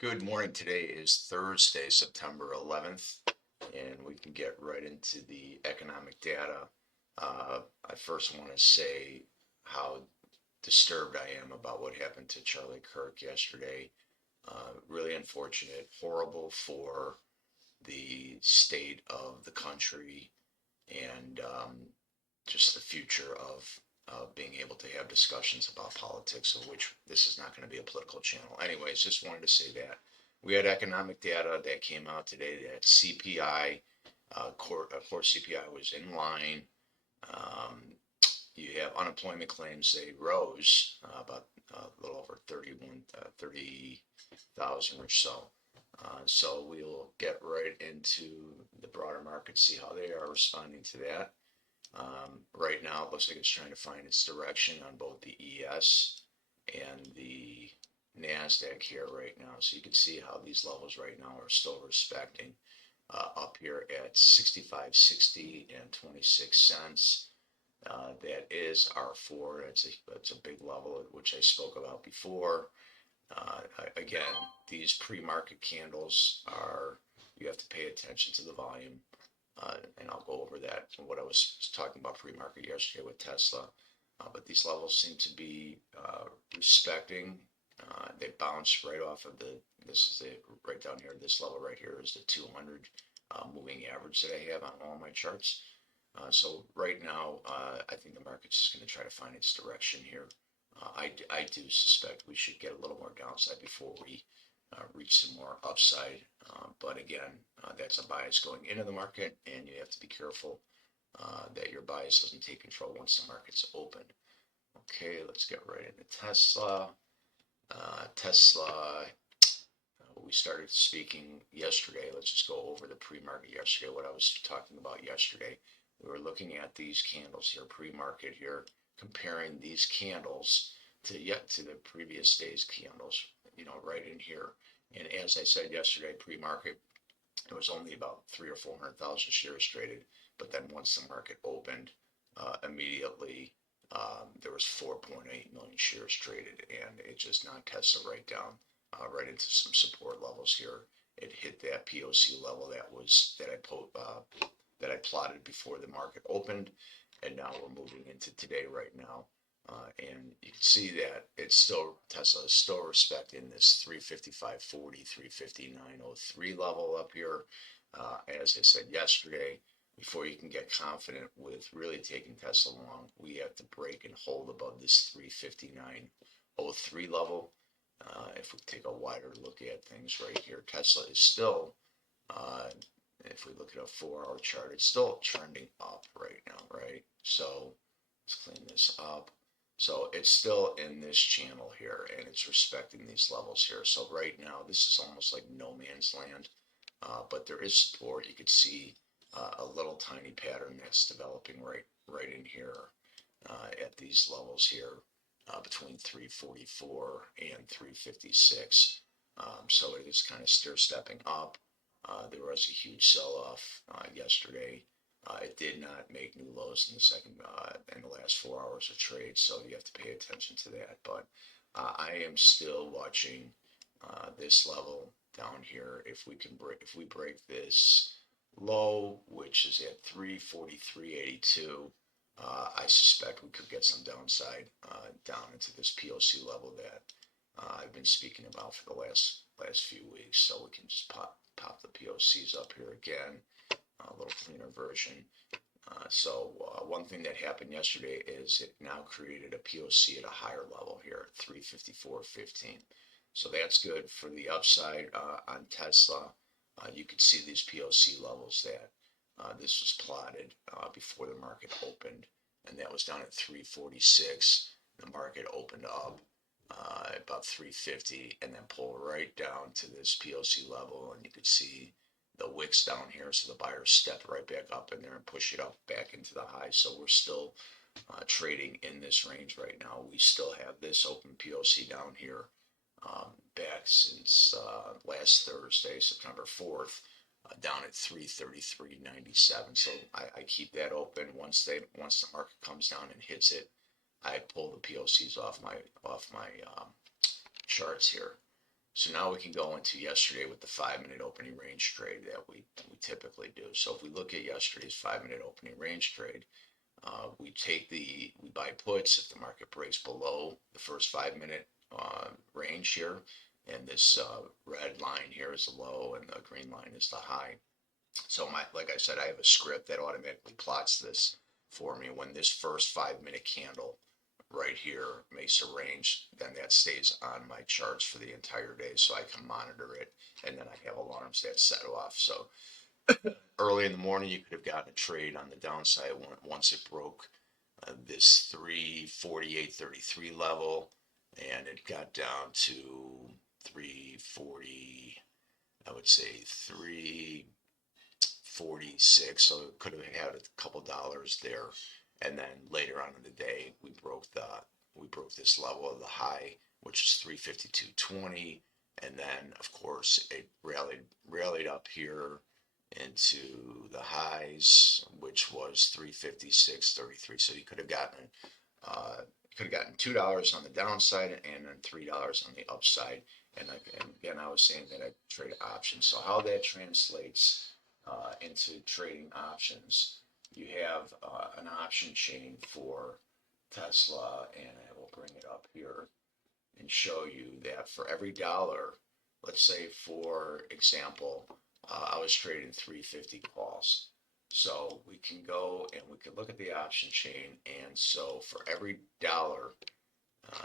Good morning. Today is Thursday, September 11th, and we can get right into the economic data. I first want to say how disturbed I am about what happened to Charlie Kirk yesterday. Really unfortunate, horrible for the state of the country and just the future of being able to have discussions about politics, of which this is not going to be a political channel. Anyways, just wanted to say that. We had economic data that came out today that CPI, core CPI was in line. Um, you have unemployment claims, they rose about a little over 30,000 or so. So we'll get right into the broader market, see how they are responding to that. Right now, it looks like it's trying to find its direction on both the ES and the NASDAQ here right now. So you can see how these levels right now are still respecting up here at 65.60 and 26 cents. That is R4. That's a big level, which I spoke about before. Again, these pre-market candles are, you have to pay attention to the volume. And I'll go over that and what I was talking about pre-market yesterday with Tesla. But these levels seem to be respecting. They bounced right off of this is the, right down here, this level right here is the 200 moving average that I have on all my charts. So right now, I think the market's just going to try to find its direction here. I do suspect we should get a little more downside before we reach some more upside. But again, that's a bias going into the market, and you have to be careful that your bias doesn't take control once the market's open. Okay, let's get right into Tesla. Tesla, we started speaking yesterday. Let's just go over the pre-market yesterday, what I was talking about yesterday. We were looking at these candles here, pre-market here, comparing these candles to the previous day's candles, right in here. And as I said yesterday, pre-market, it was only about 3 or 400,000 shares traded. But then once the market opened, immediately there was 4.8 million shares traded, and it just knocked Tesla right down, right into some support levels here. It hit that POC level that I plotted before the market opened, and now we're moving into today right now. And you can see that Tesla is still respecting this 355.40, 359.03 level up here. As I said yesterday, before you can get confident with really taking Tesla long, we have to break and hold above this 359.03 level. If we take a wider look at things right here, Tesla is still, if we look at a 4-hour chart, it's still trending up right now, right? So let's clean this up. So it's still in this channel here, and it's respecting these levels here. So right now, this is almost like no man's land, but there is support. You could see a little tiny pattern that's developing right in here at these levels here between 344 and 356. So it is kind of stair-stepping up. There was a huge sell-off yesterday. It did not make new lows in the last 4 hours of trade, so you have to pay attention to that. But I am still watching this level down here. If we break this low, which is at 343.82, I suspect we could get some downside down into this POC level that I've been speaking about for the last few weeks. So we can just pop the POCs up here again, a little cleaner version. So one thing that happened yesterday is it now created a POC at a higher level here at 354.15. So that's good for the upside on Tesla. You could see these POC levels that this was plotted before the market opened, and that was down at 346. The market opened up about 350 and then pulled right down to this POC level, and you could see the wicks down here, so the buyers stepped right back up in there and push it up back into the high. So we're still trading in this range right now. We still have this open POC down here back since last Thursday, September 4th, down at 333.97. So I keep that open. Once the market comes down and hits it, I pull the POCs off my charts here. So now we can go into yesterday with the 5-minute opening range trade that we typically do. So if we look at yesterday's 5-minute opening range trade, we buy puts if the market breaks below the first 5-minute range here, and this red line here is the low, and the green line is the high. So like I said, I have a script that automatically plots this for me. When this first 5-minute candle right here makes a range, then that stays on my charts for the entire day, so I can monitor it, and then I have alarms that set off. So early in the morning, you could have gotten a trade on the downside once it broke this 348.33 level, and it got down to 340. I would say 346. So it could have had a couple dollars there, and then later on in the day, we broke this level of the high, which is 352.20, and then of course it rallied up here into the highs, which was 356.33. So you could have gotten $2 on the downside and then $3 on the upside. And again, I was saying that I trade options. So how that translates into trading options, you have an option chain for Tesla, and I will bring it up here and show you that for every dollar, let's say for example, I was trading 350 calls. So we can go and we can look at the option chain, and so for every dollar,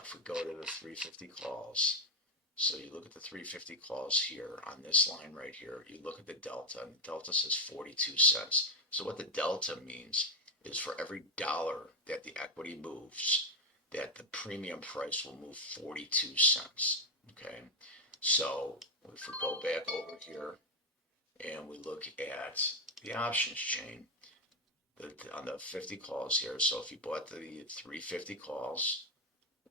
if we go to the 350 calls, so you look at the 350 calls here on this line right here, you look at the delta, and the delta says 42 cents. So what the delta means is for every dollar that the equity moves, that the premium price will move 42 cents. Okay, so if we go back over here and we look at the options chain, on the 50 calls here, so if you bought the 350 calls,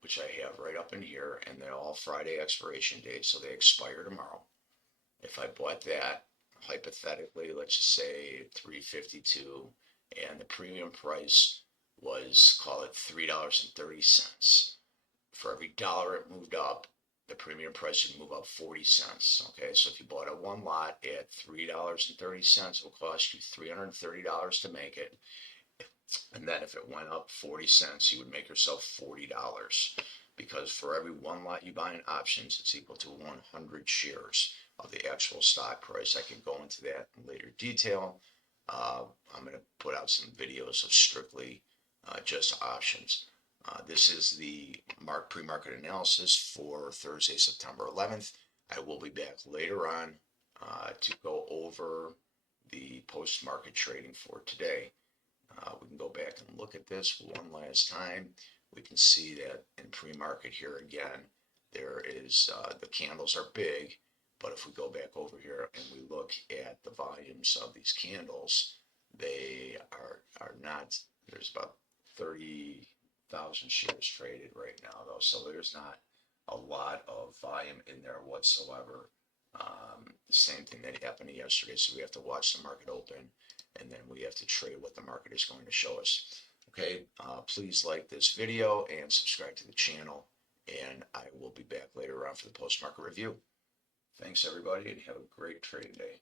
which I have right up in here, and they're all Friday expiration dates, so they expire tomorrow. If I bought that, hypothetically, let's just say 352, and the premium price was, call it $3.30. For every dollar it moved up, the premium price would move up 40 cents. Okay, so if you bought a one lot at $3.30, it will cost you $330 to make it. And then if it went up 40 cents, you would make yourself $40, because for every one lot you buy in options, it's equal to 100 shares of the actual stock price. I can go into that in later detail. I'm going to put out some videos of strictly just options. This is the pre-market analysis for Thursday, September 11th. I will be back later on to go over the post-market trading for today. We can go back and look at this one last time. We can see that in pre-market here again, there is, the candles are big, but if we go back over here and we look at the volumes of these candles, they are not, there's about 30,000 shares traded right now though, so there's not a lot of volume in there whatsoever. The same thing that happened yesterday, so we have to watch the market open, and then we have to trade what the market is going to show us. Okay, please like this video and subscribe to the channel, and I will be back later on for the post-market review. Thanks everybody, and have a great trading day.